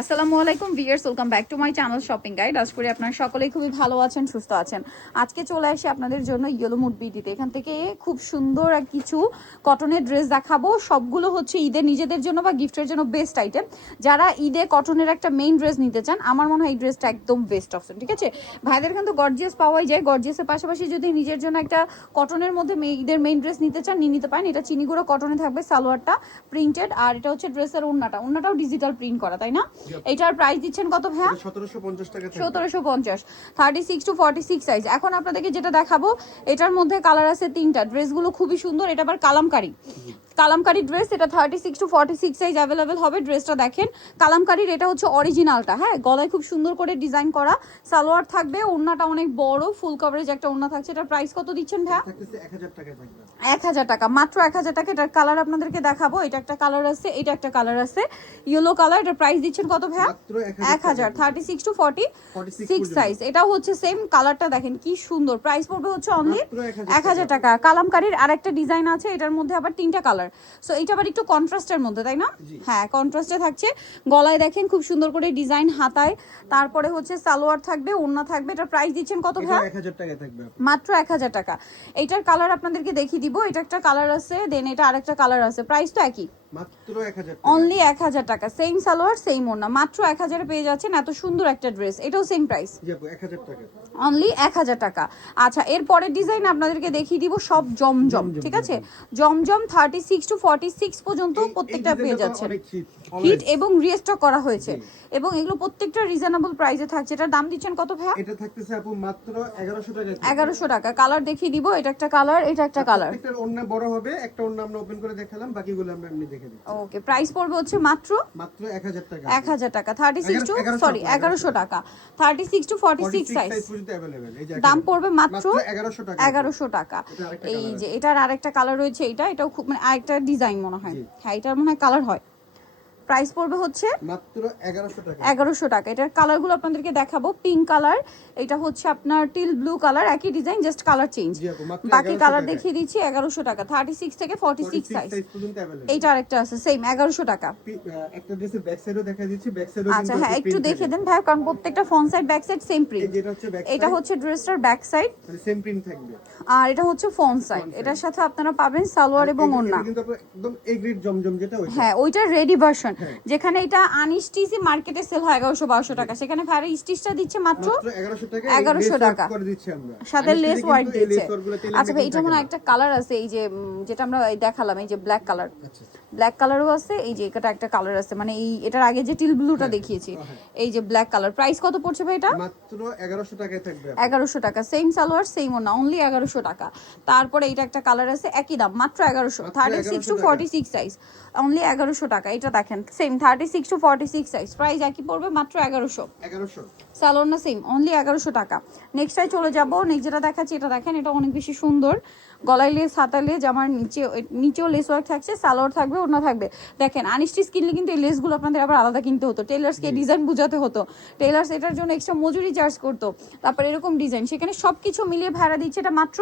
আসসালামু আলাইকুম viewers, welcome back to my channel shopping guide. আশা করি আপনারা সকলেই খুবই ভালো আছেন, সুস্থ আছেন। আজকে চলে আসি আপনাদের জন্য ইয়েলো মুড বিডিতে। এখান থেকে খুব সুন্দর আর কিছু কটনের ড্রেস দেখাবো। সবগুলো হচ্ছে ঈদের নিজেদের জন্য বা গিফটের জন্য বেস্ট আইটেম। যারা ঈদে কটনের একটা মেইন ড্রেস নিতে চান, আমার মনে হয় এই ড্রেসটা একদম বেস্ট অপশন। ঠিক আছে, ভাইদের কিন্তু গর্জিয়াস পাওয়াই যায়। গর্জিয়াসের পাশাপাশি যদি নিজের জন্য একটা কটনের মধ্যে ঈদের মেইন ড্রেস নিতে চান, নিয়ে নিতে পারেন। এটা চিনিগুঁড়ো কটনে থাকবে, সালোয়ারটা প্রিন্টেড, আর এটা হচ্ছে ড্রেসের ওড়নাটাও ডিজিটাল প্রিন্ট করা, তাই না? এটার প্রাইস দিচ্ছেন কত ভাইয়া? 1750 টাকা। 1750, 36 টু 46 সাইজ। এখন আপনাদেরকে যেটা দেখাবো, এটার মধ্যে কালার আছে তিনটা। ড্রেসগুলো খুবই সুন্দর। এটা আবার কালামকারি ড্রেস। এটা 36 টু 46 সাইজ অ্যাভেলেবেল হবে। ড্রেসটা দেখেন কালামকারির, এটা হচ্ছে অরিজিনালটা। হ্যাঁ, গলায় খুব সুন্দর করে ডিজাইন করা, সালোয়ার থাকবে, ওড়নাটা অনেক বড়, ফুল কভারেজ একটা ওড়না থাকছে। এটার প্রাইস কত দিচ্ছেন ভাইয়া? 1000 টাকা থাকবে। 1000 টাকা, মাত্র 1000 টাকা। এটার কালার আপনাদেরকে দেখাবো। এটা একটা কালার আছে, এটা একটা কালার আছে ইয়েলো কালার। এটার প্রাইস দিচ্ছেন কত ভাইয়া? মাত্র 1000, 36 টু 46 সাইজ। এটাও হচ্ছে সেম কালারটা, দেখেন কি সুন্দর। প্রাইস পড়বে হচ্ছে অনলি 1000 টাকা। কালামকারীর আরেকটা ডিজাইন আছে, এটার মধ্যে আবার তিনটা কালার। সো এটা আবার একটু কন্ট্রাস্টের মধ্যে, তাই না? হ্যাঁ, কন্ট্রাস্টে থাকছে। গলায় দেখেন খুব সুন্দর করে ডিজাইন, হাতায় তারপরে হচ্ছে সালোয়ার থাকবে, ওড়না থাকবে। এটার প্রাইস দিচ্ছেন কত ভাইয়া? 1000 টাকা থাকবে, মাত্র 1000 টাকা। এইটার কালার আপনাদেরকে দেখিয়ে দিব। এটা একটা কালার আছে, দেন এটা আরেকটা কালার আছে। প্রাইস তো একই, মাত্র 1000 টাকা। অনলি 1000 টাকা। সেম সালোয়ার সেম ওড়না, মাত্র 1000 এ পেয়ে যাচ্ছেন এত সুন্দর একটা ড্রেস। এটাও সেম প্রাইস, জি আপু 1000 টাকা, অনলি 1000 টাকা। আচ্ছা, এর পরের ডিজাইন আপনাদেরকে দেখিয়ে দিব। সব জমজম, ঠিক আছে? জমজম 36 টু 46 পর্যন্ত প্রত্যেকটা পেয়ে যাচ্ছেন। হিট এবং রিস্টক করা হয়েছে, এবং এগুলো প্রত্যেকটা রিজনেবল প্রাইসে থাকছে। এটার দাম দিচ্ছেন কত ভাইয়া? এটা থাকতেছে আপু মাত্র 1100 টাকা। 1100 টাকা। কালার দেখিয়ে দিব। এটা একটা কালার, এটা একটা কালার। প্রত্যেকটার ওন্না বড় হবে, একটা ওন্না আমরা ওপেন করে দেখালাম, বাকিগুলো আমরা এমনি দেখে দিই। ওকে, প্রাইস পড়বে হচ্ছে মাত্র 1000 টাকা। 1000 টাকা। 36 টু সরি 1100 টাকা। 36 টু 46 সাইজ পর্যন্ত अवेलेबल। এই যে দাম পড়বে মাত্র 1100 টাকা। 1100 টাকা। এই যে এটার আরেকটা কালার রয়েছে, এটাও খুব মানে আরেকটা ডিজাইন মনে হয়। হ্যাঁ, এটার মনে হয় কালার হয়। প্রাইস পড়বে হচ্ছে মাত্র 1100 টাকা। 1100 টাকা। এটার কালারগুলো আপনাদেরকে দেখাবো। পিঙ্ক কালার, এটা হচ্ছে আপনার টিল ব্লু কালার, একই ডিজাইন জাস্ট কালার চেঞ্জ। বাকি কালার দেখিয়ে দিচ্ছি। 1100 টাকা, 36 থেকে 46 সাইজ পর্যন্ত अवेलेबल। এইটা আরেকটা আছে সেম 1100 টাকা। একটা ড্রেসের ব্যাক সাইডও দেখা দিচ্ছি, ব্যাক সাইডও আচ্ছা হ্যাঁ, একটু দেখে দেন ভাই, কারণ প্রত্যেকটা front side back side same print. এটা হচ্ছে ড্রেসটার ব্যাক সাইড, মানে সেম প্রিন্ট থাকবে, আর এটা হচ্ছে ফ্রন্ট সাইড। এটার সাথে আপনারা পাবেন সালোয়ার এবং ওড়না। কিন্তু একদম এ গ্রেড জমজম যেটা ওইটা। হ্যাঁ, ওইটা রেডি ভার্সন। যেখানে এটা আনস্টিচি মার্কেটে সেল হয় 1100-1200 টাকা, সেখানে ভাইরা স্টিচটা দিচ্ছে মাত্র 1100 টাকা। 1100 টাকা করে দিচ্ছি আমরা, সাথে লেস ওয়ার্ক দিচ্ছে। আচ্ছা ভাই, এটা মনে হয় একটা কালার আছে, এই যে যেটা আমরা দেখালাম, এই যে ব্ল্যাক কালার, ব্ল্যাক কালারও আছে। এই যে এটা একটা কালার আছে, মানে এই এটার আগে যে টিল ব্লুটা দেখিয়েছি, এই যে ব্ল্যাক কালার। প্রাইস কত পড়ছে ভাই এটা? মাত্র 1100 টাকায় থাকবে। 1100 টাকা। সেম সালোয়ার সেম ওড়না, অনলি 1100 টাকা। তারপরে এটা একটা কালার আছে, একই দাম, মাত্র 1100। 36 টু 46 সাইজ, অনলি 1100 টাকা। এটা দেখেন সেম 36 টু 46 সাইজ, প্রাইস একই পড়বে, মাত্র 1100। 1100 সালোয়ার না সেম, অনলি 1100 টাকা। নেক্সটটাই চলে যাব। নেক্সট যেটা দেখাচ্ছি, এটা দেখেন, এটা অনেক বেশি সুন্দর। গলায় লেস, হাতা লেস, আমার নিচেও লেস ওয়ার্ক থাকছে, সালোয়ার থাকবে, ওড়না থাকবে। দেখেন আনস্টিচ কিনলে কিন্তু এই লেসগুলো আপনাদের আবার আলাদা কিনতে হতো, টেলার্সকে ডিজাইন বুঝাতে হতো, টেলার্স এটার জন্য এক্সট্রা মজুরি চার্জ করতো। তারপর এরকম ডিজাইন, সেখানে সবকিছু মিলিয়ে ভাড়া দিচ্ছে এটা মাত্র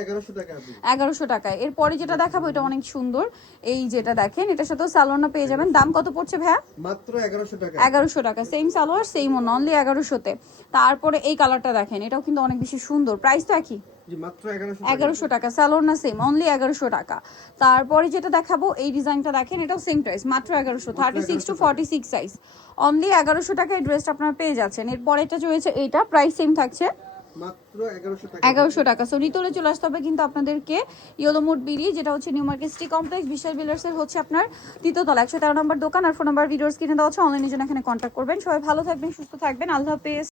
1100 টাকা। 1100 টাকায়। এরপরে যেটা দেখাবো, এটা অনেক সুন্দর। এই যেটা দেখেন, এটার সাথেও সালোয়ার পেয়ে যাবেন। দাম কত পড়ছে ভাইয়া? মাত্র 1100 টাকা। 1100 টাকা। সেম সালোয়ার সেম ওড়না, অনলি 1100-তে। তারপরে এই কালারটা দেখেন, এটাও কিন্তু অনেক বেশি সুন্দর। প্রাইস তো একই, জি মাত্র 1100 টাকা। সালোয়ার না সেম, অনলি 1100 টাকা। তারপরে যেটা দেখাবো, এই ডিজাইনটা দেখেন, এটাও সেম প্রাইস, মাত্র 1100। 36 টু 46 সাইজ, অনলি 1100 টাকায় এই ড্রেসটা আপনারা পেয়ে যাচ্ছেন। এরপরে এটা রয়েছে, এইটা প্রাইস সেম থাকছে, মাত্র 1100 টাকা। 1100 টাকা। সো নিতলে চলে আসতে হবে কিন্তু আপনাদেরকে ইয়েলো মুড বিডি, যেটা হচ্ছে নিউ মার্কেট সিটি কমপ্লেক্স, বিশাল বিল্ডার্সের হচ্ছে আপনার তৃতীয়তলা, 113 নম্বর দোকান। আর ফোন নাম্বার ভিডিওস কিনে দেওয়া হচ্ছে, অনলাইনের জন্য এখানে কন্ট্যাক্ট করবেন। সবাই ভালো থাকবেন, সুস্থ থাকবেন, আল্লাহ হাফেজ।